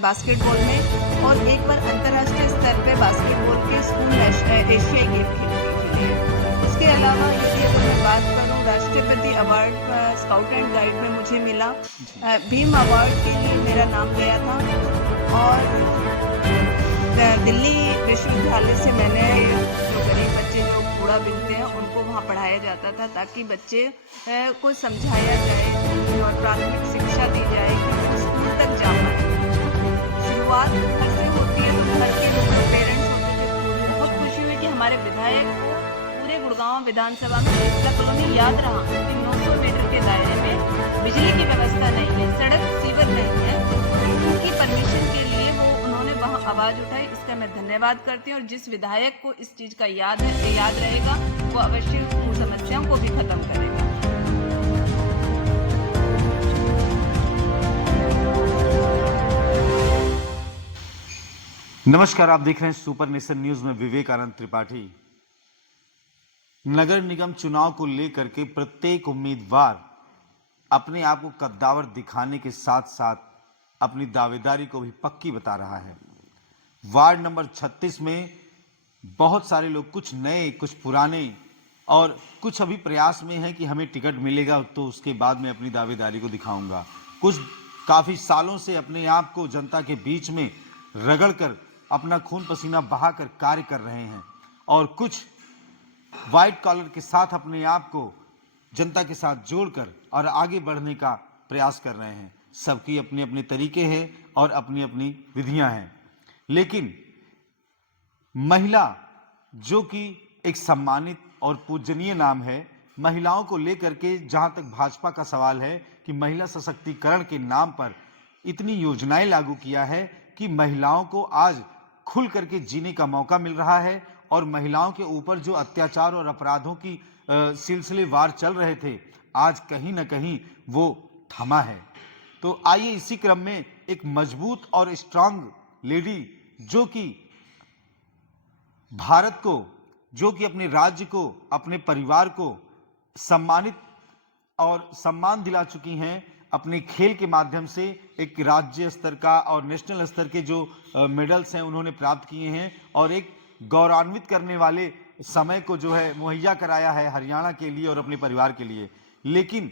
Basketball में और एक बार अंतर्राष्ट्रीय स्तर पे बास्केटबॉल के स्कूल एशियाई गेम खेले हैं। उसके अलावा यदि अगर मैं बात करूं, राष्ट्रपति अवार्ड स्काउट एंड गाइड में मुझे मिला। भीम अवार्ड के लिए मेरा नाम गया था और दिल्ली विश्वविद्यालय से मैंने जो गरीब बच्चे जो कूड़ा बीनते हैं उनको वहाँ पढ़ाया जाता था, ताकि बच्चे को समझाया जाए और प्राथमिक शिक्षा दी जाए कि वो स्कूल तक जा पाए। शुरुआत घर से होती है, तो घर के जो पेरेंट्स होते थे बहुत खुशी हुई कि हमारे विधायक को पूरे गुड़गांव विधानसभा में एकता कॉलोनी याद रहा कि 900 मीटर के दायरे में बिजली की व्यवस्था नहीं है, सड़क सीवर नहीं है। उनकी परमिशन के लिए वो उन्होंने वहाँ आवाज उठाई, इसका मैं धन्यवाद करती हूँ। और जिस विधायक को इस चीज का याद रहेगा वो अवश्य उन समस्याओं को भी खत्म करेगा। नमस्कार, आप देख रहे हैं सुपर नेशन न्यूज में विवेकानंद त्रिपाठी। नगर निगम चुनाव को लेकर के प्रत्येक उम्मीदवार अपने आप को कद्दावर दिखाने के साथ साथ अपनी दावेदारी को भी पक्की बता रहा है। वार्ड नंबर 36 में बहुत सारे लोग, कुछ नए कुछ पुराने और कुछ अभी प्रयास में है कि हमें टिकट मिलेगा तो उसके बाद मैं अपनी दावेदारी को दिखाऊंगा। कुछ काफी सालों से अपने आप को जनता के बीच में रगड़कर अपना खून पसीना बहाकर कार्य कर रहे हैं और कुछ व्हाइट कॉलर के साथ अपने आप को जनता के साथ जोड़कर और आगे बढ़ने का प्रयास कर रहे हैं। सबकी अपने अपने तरीके हैं और अपनी अपनी विधियां हैं, लेकिन महिला जो कि एक सम्मानित और पूजनीय नाम है, महिलाओं को लेकर के जहां तक भाजपा का सवाल है कि महिला सशक्तिकरण के नाम पर इतनी योजनाएं लागू किया है कि महिलाओं को आज खुल करके जीने का मौका मिल रहा है और महिलाओं के ऊपर जो अत्याचार और अपराधों की सिलसिलेवार चल रहे थे, आज कहीं ना कहीं वो थमा है। तो आइए इसी क्रम में एक मजबूत और स्ट्रांग लेडी जो कि भारत को, जो कि अपने राज्य को, अपने परिवार को सम्मानित और सम्मान दिला चुकी हैं अपने खेल के माध्यम से, एक राज्य स्तर का और नेशनल स्तर के जो मेडल्स हैं उन्होंने प्राप्त किए हैं और एक गौरवान्वित करने वाले समय को जो है मुहैया कराया है हरियाणा के लिए और अपने परिवार के लिए। लेकिन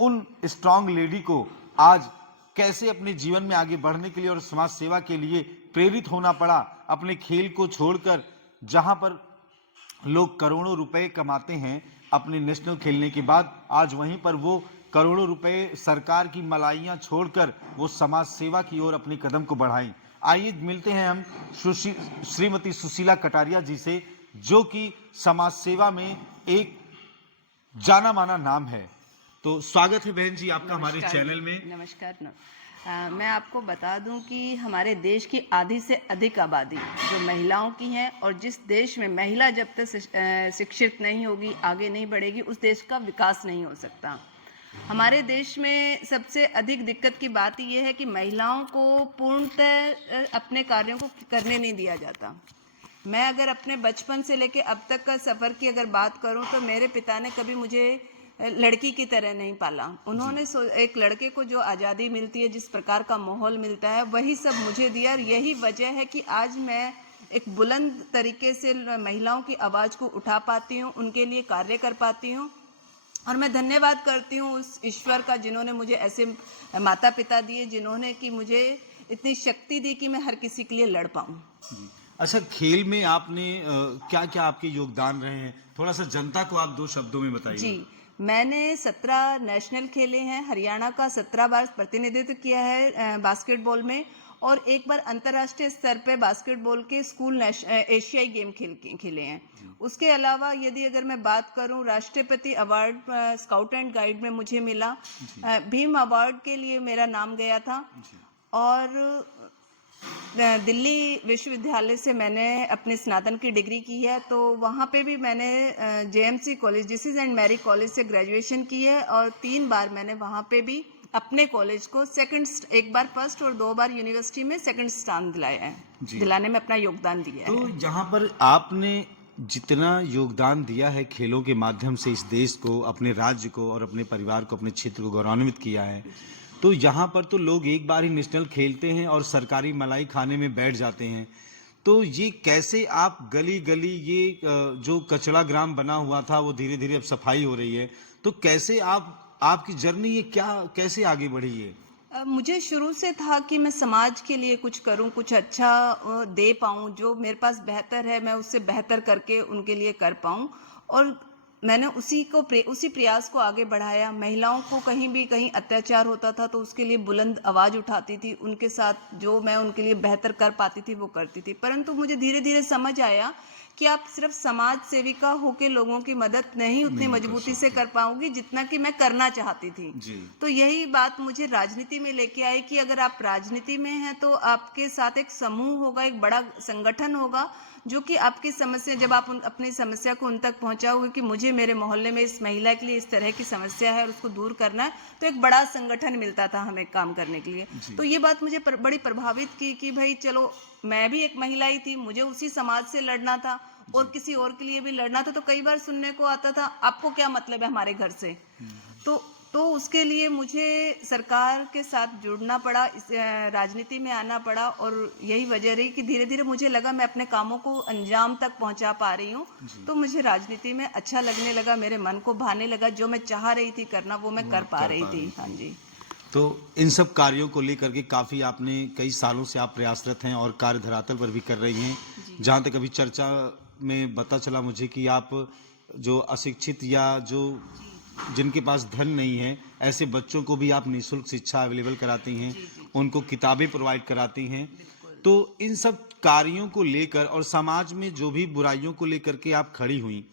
उन स्ट्रांग लेडी को आज कैसे अपने जीवन में आगे बढ़ने के लिए और समाज सेवा के लिए प्रेरित होना पड़ा, अपने खेल को छोड़कर, जहां पर लोग करोड़ों रुपए कमाते हैं अपने नेशनल खेलने के बाद, आज वहीं पर वो करोड़ों रुपए सरकार की मलाइयां छोड़कर वो समाज सेवा की ओर अपने कदम को बढ़ाएं। आइए मिलते हैं हम श्रीमती सुशीला कटारिया जी से, जो कि समाज सेवा में एक जाना माना नाम है। तो स्वागत है बहन जी आपका हमारे चैनल में। नमस्कार। मैं आपको बता दूं कि हमारे देश की आधी से अधिक आबादी जो महिलाओं की है, और जिस देश में महिला जब तक शिक्षित नहीं होगी, आगे नहीं बढ़ेगी, उस देश का विकास नहीं हो सकता। हमारे देश में सबसे अधिक दिक्कत की बात यह है कि महिलाओं को पूर्णतः अपने कार्यों को करने नहीं दिया जाता। मैं अगर अपने बचपन से लेकर अब तक का सफ़र की अगर बात करूं, तो मेरे पिता ने कभी मुझे लड़की की तरह नहीं पाला। उन्होंने एक लड़के को जो आज़ादी मिलती है, जिस प्रकार का माहौल मिलता है, वही सब मुझे दिया। और यही वजह है कि आज मैं एक बुलंद तरीके से महिलाओं की आवाज़ को उठा पाती हूँ, उनके लिए कार्य कर पाती हूँ। और मैं धन्यवाद करती हूँ उस ईश्वर का जिन्होंने मुझे ऐसे माता पिता दिए, जिन्होंने कि मुझे इतनी शक्ति दी कि मैं हर किसी के लिए लड़ पाऊँ। अच्छा, खेल में आपने क्या क्या आपके योगदान रहे हैं, थोड़ा सा जनता को आप 2 शब्दों में बताइए। जी, मैंने 17 नेशनल खेले हैं, हरियाणा का 17 बार प्रतिनिधित्व किया है बास्केटबॉल में, और एक बार अंतर्राष्ट्रीय स्तर पे बास्केटबॉल के स्कूल एशियाई गेम खेले हैं। उसके अलावा यदि अगर मैं बात करूं, राष्ट्रपति अवार्ड स्काउट एंड गाइड में मुझे मिला। भीम अवार्ड के लिए मेरा नाम गया था और दिल्ली विश्वविद्यालय से मैंने अपने स्नातन की डिग्री की है। तो वहाँ पे भी मैंने JMC college, Jesus and Mary college से ग्रेजुएशन की है, और 3 बार मैंने वहाँ पे भी अपने कॉलेज को एक बार फर्स्ट और 2 बार यूनिवर्सिटी में सेकंड स्थान दिलाया है, दिलाने में अपना योगदान दिया है। तो यहाँ पर आपने जितना योगदान दिया है खेलों के माध्यम से इस देश को, अपने राज्य को और अपने परिवार को, अपने क्षेत्र को गौरवान्वित किया है, तो यहाँ पर तो लोग एक बार ही नेशनल खेलते हैं और सरकारी मलाई खाने में बैठ जाते हैं। तो ये कैसे आप गली गली ये जो कचरा ग्राम बना हुआ था वो धीरे धीरे अब सफाई हो रही है, तो कैसे आपकी जर्नी ये क्या कैसे आगे बढ़ी है? मुझे शुरू से था कि मैं समाज के लिए कुछ करूं, कुछ अच्छा दे पाऊं, जो मेरे पास बेहतर है मैं उससे बेहतर करके उनके लिए कर पाऊं। और मैंने उसी प्रयास को आगे बढ़ाया। महिलाओं को कहीं भी कहीं अत्याचार होता था तो उसके लिए बुलंद आवाज उठाती थी, उनके साथ जो मैं उनके लिए बेहतर कर पाती थी वो करती थी। परंतु मुझे धीरे धीरे समझ आया कि आप सिर्फ समाज सेविका होके लोगों की मदद नहीं उतनी मजबूती से कर पाओगी जितना कि मैं करना चाहती थी। जी। तो यही बात मुझे राजनीति में लेके आई कि अगर आप राजनीति में हैं तो आपके साथ एक समूह होगा, एक बड़ा संगठन होगा जो कि आपकी समस्या, जब आप अपनी समस्या को उन तक पहुंचाओगे कि मुझे मेरे मोहल्ले में इस महिला के लिए इस तरह की समस्या है और उसको दूर करना है, तो एक बड़ा संगठन मिलता था हमें काम करने के लिए। तो ये बात मुझे बड़ी प्रभावित की कि भाई चलो, मैं भी एक महिला ही थी, मुझे उसी समाज से लड़ना था और किसी और के लिए भी लड़ना था। तो कई बार सुनने को आता था, आपको क्या मतलब है हमारे घर से। तो उसके लिए मुझे सरकार के साथ जुड़ना पड़ा, इस राजनीति में आना पड़ा। और यही वजह रही कि धीरे धीरे मुझे लगा मैं अपने कामों को अंजाम तक पहुंचा पा रही हूँ। तो मुझे राजनीति में अच्छा लगने लगा, मेरे मन को भाने लगा, जो मैं चाह रही थी करना वो मैं कर पा रही थी। हाँ जी। तो इन सब कार्यों को लेकर के काफ़ी आपने कई सालों से आप प्रयासरत हैं और कार्य धरातल पर भी कर रही हैं। जहाँ तक अभी चर्चा में पता चला मुझे कि आप जो अशिक्षित या जो जिनके पास धन नहीं है ऐसे बच्चों को भी आप निःशुल्क शिक्षा अवेलेबल कराती हैं, उनको किताबें प्रोवाइड कराती हैं। तो इन सब कार्यों को लेकर और समाज में जो भी बुराइयों को लेकर के आप खड़ी हुई,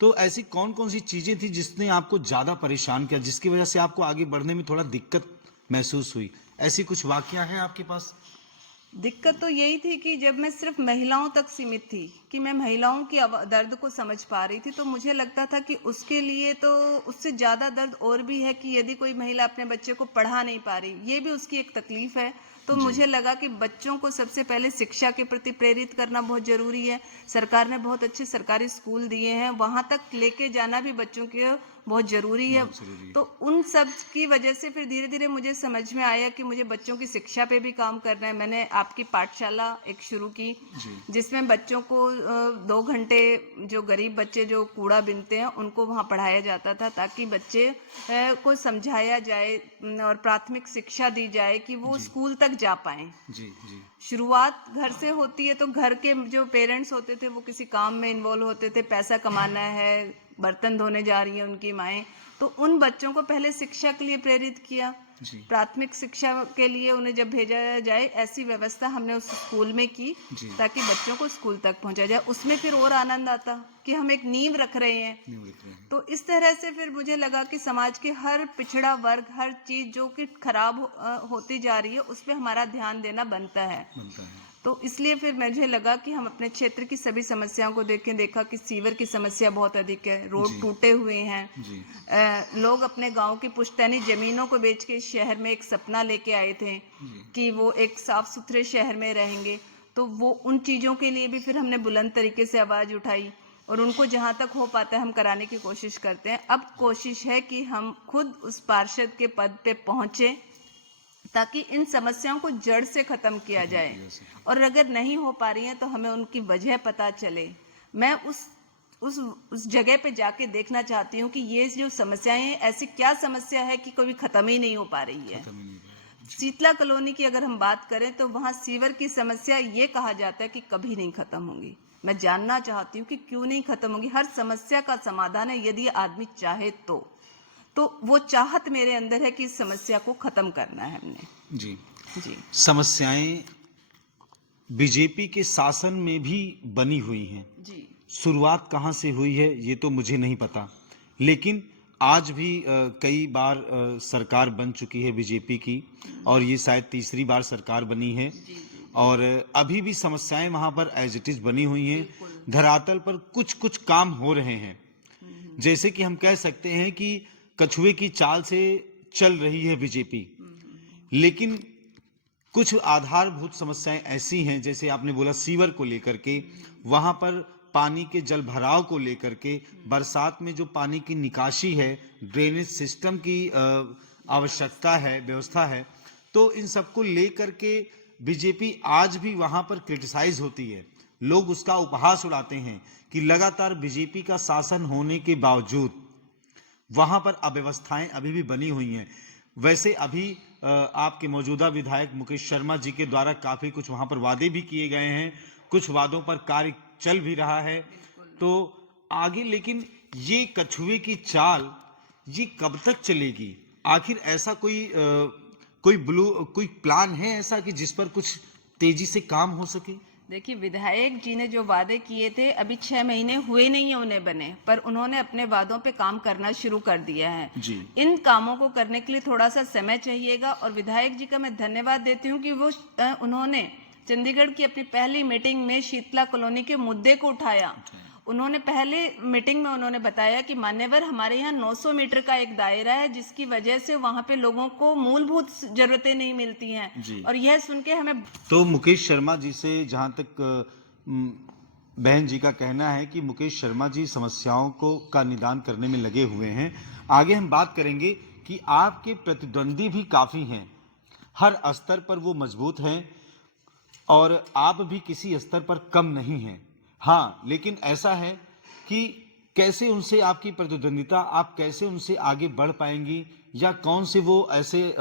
तो ऐसी कौन कौन सी चीजें थी जिसने आपको ज्यादा परेशान किया, जिसकी वजह से आपको आगे बढ़ने में थोड़ा दिक्कत महसूस हुई? ऐसी कुछ वाकया है आपके पास? दिक्कत तो यही थी कि जब मैं सिर्फ महिलाओं तक सीमित थी, कि मैं महिलाओं की दर्द को समझ पा रही थी, तो मुझे लगता था कि उसके लिए तो उससे ज़्यादा दर्द और भी है कि यदि कोई महिला अपने बच्चे को पढ़ा नहीं पा रही, ये भी उसकी एक तकलीफ है। तो मुझे लगा कि बच्चों को सबसे पहले शिक्षा के प्रति प्रेरित करना बहुत ज़रूरी है। सरकार ने बहुत अच्छे सरकारी स्कूल दिए हैं, वहाँ तक लेके जाना भी बच्चों के बहुत ज़रूरी है। तो उन सब की वजह से फिर धीरे धीरे मुझे समझ में आया कि मुझे बच्चों की शिक्षा पे भी काम करना है। मैंने आपकी पाठशाला एक शुरू की, जिसमें बच्चों को 2 घंटे, जो गरीब बच्चे जो कूड़ा बीनते हैं उनको वहाँ पढ़ाया जाता था, ताकि बच्चे को समझाया जाए और प्राथमिक शिक्षा दी जाए कि वो स्कूल तक जा पाएं। शुरुआत घर से होती है, तो घर के जो पेरेंट्स होते थे वो किसी काम में इन्वॉल्व होते थे, पैसा कमाना है, बर्तन धोने जा रही है उनकी माएँ, तो उन बच्चों को पहले शिक्षा के लिए प्रेरित किया। प्राथमिक शिक्षा के लिए उन्हें जब भेजा जाए, ऐसी व्यवस्था हमने उस स्कूल में की ताकि बच्चों को स्कूल तक पहुंचा जाए। उसमें फिर और आनंद आता कि हम एक नींव रख रहे हैं। तो इस तरह से फिर मुझे लगा कि समाज के हर पिछड़ा वर्ग, हर चीज जो कि खराब होती जा रही है, उस पर हमारा ध्यान देना बनता है। तो इसलिए फिर मुझे लगा कि हम अपने क्षेत्र की सभी समस्याओं को देखा कि सीवर की समस्या बहुत अधिक है, रोड टूटे हुए हैं। लोग अपने गांव की पुश्तैनी जमीनों को बेच के शहर में एक सपना लेके आए थे कि वो एक साफ सुथरे शहर में रहेंगे। तो वो उन चीज़ों के लिए भी फिर हमने बुलंद तरीके से आवाज़ उठाई और उनको जहाँ तक हो पाता है हम कराने की कोशिश करते हैं। अब कोशिश है कि हम खुद उस पार्षद के पद पे पहुँचे ताकि इन समस्याओं को जड़ से खत्म किया जाए, और अगर नहीं हो पा रही हैं तो हमें उनकी वजह पता चले। मैं उस जगह पे जाके देखना चाहती हूँ कि ये जो समस्याएं हैं, ऐसी क्या समस्या है कि कभी खत्म ही नहीं हो पा रही है। शीतला कॉलोनी की अगर हम बात करें तो वहाँ सीवर की समस्या ये कहा जाता है कि कभी नहीं खत्म होंगी। मैं जानना चाहती हूँ कि क्यों नहीं खत्म होंगी। हर समस्या का समाधान है यदि आदमी चाहे तो वो चाहत मेरे अंदर है कि इस समस्या को खत्म करना है हमने। जी। समस्याएं बीजेपी के शासन में भी बनी हुई हैं। शुरुआत कहाँ से हुई है ये तो मुझे नहीं पता, लेकिन आज भी कई बार सरकार बन चुकी है बीजेपी की, और ये शायद तीसरी बार सरकार बनी है, और अभी भी समस्याएं वहां पर एज इट इज बनी हुई हैं। धरातल पर कुछ कुछ काम हो रहे हैं, जैसे कि हम कह सकते हैं कि कछुए की चाल से चल रही है बीजेपी, लेकिन कुछ आधारभूत समस्याएं ऐसी हैं, जैसे आपने बोला सीवर को लेकर के, वहां पर पानी के जल भराव को लेकर के, बरसात में जो पानी की निकासी है, ड्रेनेज सिस्टम की आवश्यकता है, व्यवस्था है, तो इन सबको लेकर के बीजेपी आज भी वहां पर क्रिटिसाइज होती है। लोग उसका उपहास उड़ाते हैं कि लगातार बीजेपी का शासन होने के बावजूद वहां पर अव्यवस्थाएं अभी भी बनी हुई हैं। वैसे अभी आपके मौजूदा विधायक मुकेश शर्मा जी के द्वारा काफी कुछ वहां पर वादे भी किए गए हैं, कुछ वादों पर कार्य चल भी रहा है। तो आगे लेकिन ये कछुए की चाल ये कब तक चलेगी? आखिर ऐसा कोई प्लान है ऐसा कि जिस पर कुछ तेजी से काम हो सके? देखिए, विधायक जी ने जो वादे किए थे अभी 6 महीने हुए नहीं है उन्हें बने, पर उन्होंने अपने वादों पे काम करना शुरू कर दिया है जी। इन कामों को करने के लिए थोड़ा सा समय चाहिएगा। और विधायक जी का मैं धन्यवाद देती हूँ कि वो उन्होंने चंडीगढ़ की अपनी पहली मीटिंग में शीतला कॉलोनी के मुद्दे को उठाया। उन्होंने पहले मीटिंग में उन्होंने बताया कि मान्यवर हमारे यहाँ 900 मीटर का एक दायरा है जिसकी वजह से वहाँ पे लोगों को मूलभूत जरूरतें नहीं मिलती हैं। और यह सुन के हमें तो मुकेश शर्मा जी से जहां तक बहन जी का कहना है कि मुकेश शर्मा जी समस्याओं का निदान करने में लगे हुए हैं। आगे हम बात करेंगे कि आपके प्रतिद्वंदी भी काफी हैं, हर स्तर पर वो मजबूत हैं और आप भी किसी स्तर पर कम नहीं हैं। हाँ, लेकिन ऐसा है कि कैसे उनसे आपकी प्रतिद्वंदिता, आप कैसे उनसे आगे बढ़ पाएंगी, या कौन से वो ऐसे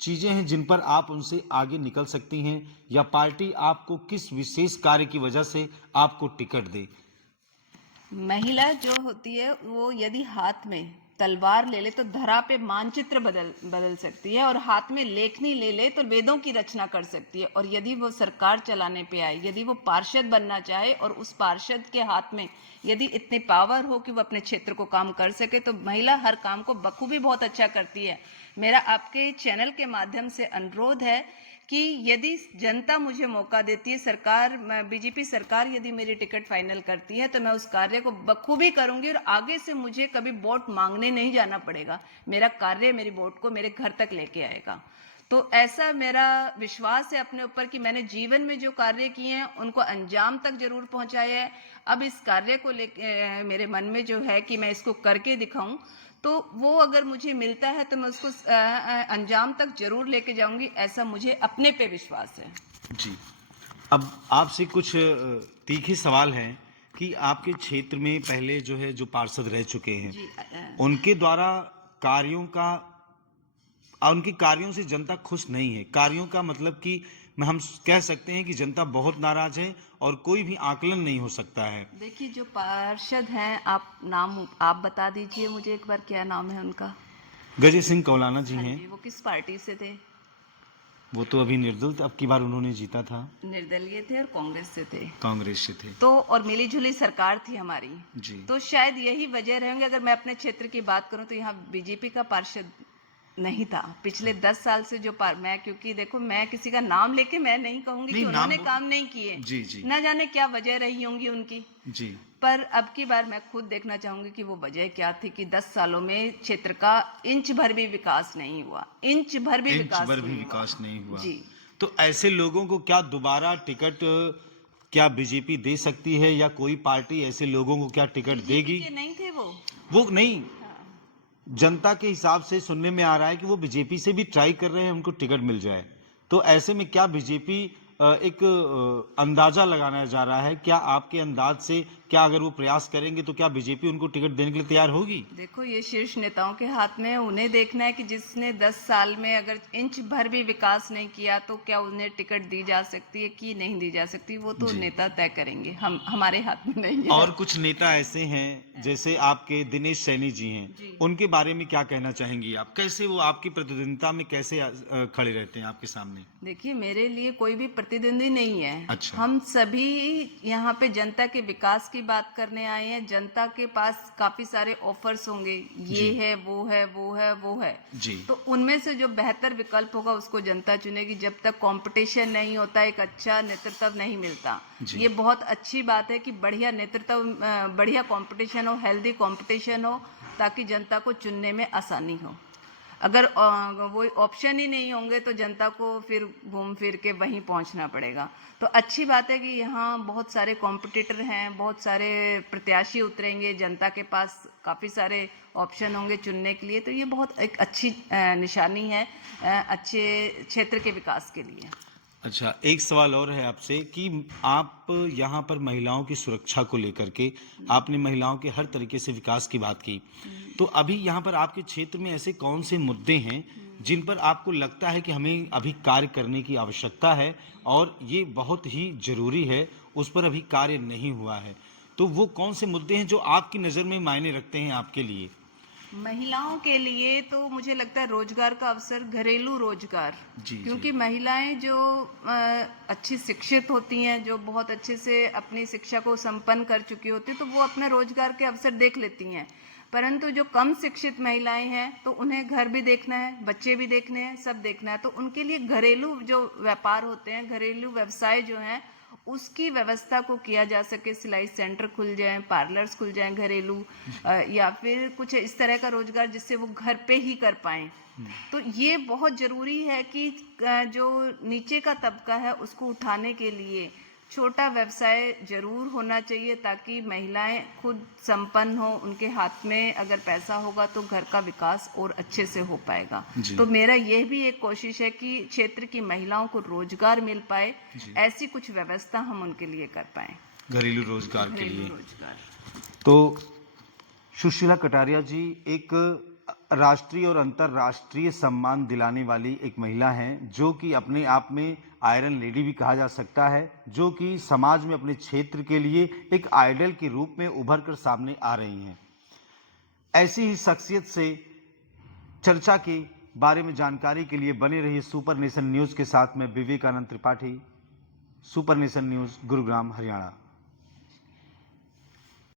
चीजें हैं जिन पर आप उनसे आगे निकल सकती हैं, या पार्टी आपको किस विशेष कार्य की वजह से आपको टिकट दे? महिला जो होती है वो यदि हाथ में तलवार ले ले तो धरा पे मानचित्र बदल सकती है, और हाथ में लेखनी ले ले तो वेदों की रचना कर सकती है। और यदि वो सरकार चलाने पे आए, यदि वो पार्षद बनना चाहे और उस पार्षद के हाथ में यदि इतनी पावर हो कि वो अपने क्षेत्र को काम कर सके, तो महिला हर काम को बखूबी बहुत अच्छा करती है। मेरा आपके चैनल के माध्यम से अनुरोध है कि यदि जनता मुझे मौका देती है, सरकार बीजेपी सरकार यदि मेरी टिकट फाइनल करती है, तो मैं उस कार्य को बखूबी करूंगी और आगे से मुझे कभी वोट मांगने नहीं जाना पड़ेगा। मेरा कार्य मेरी वोट को मेरे घर तक लेके आएगा। तो ऐसा मेरा विश्वास है अपने ऊपर कि मैंने जीवन में जो कार्य किए हैं उनको अंजाम तक जरूर पहुंचाया है। अब इस कार्य को लेके मेरे मन में जो है कि मैं इसको करके दिखाऊं, तो वो अगर मुझे मिलता है तो मैं उसको अंजाम तक जरूर लेके जाऊंगी, ऐसा मुझे अपने पे विश्वास है। जी, अब आपसे कुछ तीखे सवाल हैं कि आपके क्षेत्र में पहले जो है जो पार्षद रह चुके हैं उनके द्वारा उनके कार्यों से जनता खुश नहीं है। कार्यों का मतलब कि हम कह सकते हैं कि जनता बहुत नाराज है और कोई भी आकलन नहीं हो सकता है। देखिए, जो पार्षद हैं, आप बता दीजिए मुझे एक बार, क्या नाम है उनका? गजय सिंह कौलाना जी हैं। वो किस पार्टी से थे? वो तो अभी निर्दल, अब की बार उन्होंने जीता था। निर्दलीय थे और कांग्रेस से थे। कांग्रेस से थे तो और मिली जुली सरकार थी हमारी जी। तो शायद यही वजह रहेंगे। अगर मैं अपने क्षेत्र की बात करूं तो यहाँ बीजेपी का पार्षद नहीं था पिछले 10 साल से जो मैं, क्योंकि देखो मैं किसी का नाम लेके मैं नहीं कहूंगी कि उन्होंने काम नहीं किए। जी जी। ना जाने क्या वजह रही होंगी उनकी जी। पर अब की बार मैं खुद देखना चाहूंगी कि वो वजह क्या थी कि 10 सालों में क्षेत्र का इंच भर भी विकास नहीं हुआ। इंच भर भी विकास नहीं हुआ जी। तो ऐसे लोगों को क्या दोबारा टिकट क्या बीजेपी दे सकती है, या कोई पार्टी ऐसे लोगों को क्या टिकट देगी? नहीं थे वो नहीं, जनता के हिसाब से सुनने में आ रहा है कि वो बीजेपी से भी ट्राई कर रहे हैं उनको टिकट मिल जाए। तो ऐसे में क्या बीजेपी एक अंदाजा लगाना जा रहा है, क्या आपके अंदाज से क्या अगर वो प्रयास करेंगे तो क्या बीजेपी उनको टिकट देने के लिए तैयार होगी? देखो, ये शीर्ष नेताओं के हाथ में, उन्हें देखना है कि जिसने 10 साल में अगर इंच भर भी विकास नहीं किया तो क्या उन्हें टिकट दी जा सकती है कि नहीं दी जा सकती, वो तो नेता तय करेंगे, हमारे हाथ में नहीं है। और कुछ नेता ऐसे हैं जैसे आपके दिनेश सैनी जी हैं, उनके बारे में क्या कहना चाहेंगी आप? कैसे वो आपकी प्रतिद्वंदिता में कैसे खड़े रहते हैं आपके सामने? देखिए, मेरे लिए कोई भी प्रतिद्वंदी नहीं है। अच्छा। हम सभी यहाँ पे जनता के विकास की बात करने आए हैं। जनता के पास काफी सारे ऑफर्स होंगे, ये है, वो है, वो है, वो है जी। तो उनमें से जो बेहतर विकल्प होगा उसको जनता चुनेगी। जब तक कंपटीशन नहीं होता, एक अच्छा नेतृत्व नहीं मिलता। ये बहुत अच्छी बात है कि बढ़िया नेतृत्व, बढ़िया कंपटीशन हो, हेल्दी कंपटीशन हो, ताकि जनता को चुनने में आसानी हो। अगर वो ऑप्शन ही नहीं होंगे तो जनता को फिर घूम फिर के वहीं पहुंचना पड़ेगा। तो अच्छी बात है कि यहाँ बहुत सारे कॉम्पिटिटर हैं, बहुत सारे प्रत्याशी उतरेंगे, जनता के पास काफ़ी सारे ऑप्शन होंगे चुनने के लिए, तो ये बहुत एक अच्छी निशानी है अच्छे क्षेत्र के विकास के लिए। अच्छा, एक सवाल और है आपसे कि आप यहाँ पर महिलाओं की सुरक्षा को लेकर के आपने महिलाओं के हर तरीके से विकास की बात की। तो अभी यहाँ पर आपके क्षेत्र में ऐसे कौन से मुद्दे हैं जिन पर आपको लगता है कि हमें अभी कार्य करने की आवश्यकता है और ये बहुत ही ज़रूरी है, उस पर अभी कार्य नहीं हुआ है? तो वो कौन से मुद्दे हैं जो आपकी नज़र में मायने रखते हैं आपके लिए? महिलाओं के लिए तो मुझे लगता है रोजगार का अवसर, घरेलू रोजगार, जी, क्योंकि महिलाएं जो अच्छी शिक्षित होती हैं, जो बहुत अच्छे से अपनी शिक्षा को संपन्न कर चुकी होती हैं, तो वो अपना रोजगार के अवसर देख लेती हैं। परंतु जो कम शिक्षित महिलाएं हैं तो उन्हें घर भी देखना है, बच्चे भी देखने हैं, सब देखना है, तो उनके लिए घरेलू जो व्यापार होते हैं, घरेलू व्यवसाय जो हैं, उसकी व्यवस्था को किया जा सके। सिलाई सेंटर खुल जाएं, पार्लर्स खुल जाएं घरेलू, या फिर कुछ इस तरह का रोजगार जिससे वो घर पे ही कर पाएं। तो ये बहुत ज़रूरी है कि जो नीचे का तबका है उसको उठाने के लिए छोटा व्यवसाय जरूर होना चाहिए, ताकि महिलाएं खुद संपन्न हो, उनके हाथ में अगर पैसा होगा तो घर का विकास और अच्छे से हो पाएगा। तो मेरा यह भी एक कोशिश है कि क्षेत्र की महिलाओं को रोजगार मिल पाए, ऐसी कुछ व्यवस्था हम उनके लिए कर पाए, घरेलू रोजगार के लिए। रोजगार। तो सुशीला कटारिया जी एक राष्ट्रीय और अंतर्राष्ट्रीय सम्मान दिलाने वाली एक महिला हैं, जो कि अपने आप में आयरन लेडी भी कहा जा सकता है, जो कि समाज में अपने क्षेत्र के लिए एक आइडल के रूप में उभर कर सामने आ रही हैं। ऐसी ही शख्सियत से चर्चा के बारे में जानकारी के लिए बने रहिए सुपर नेशन न्यूज़ के साथ में Vivekanand Tripathi, super nation news, Gurugram, Haryana.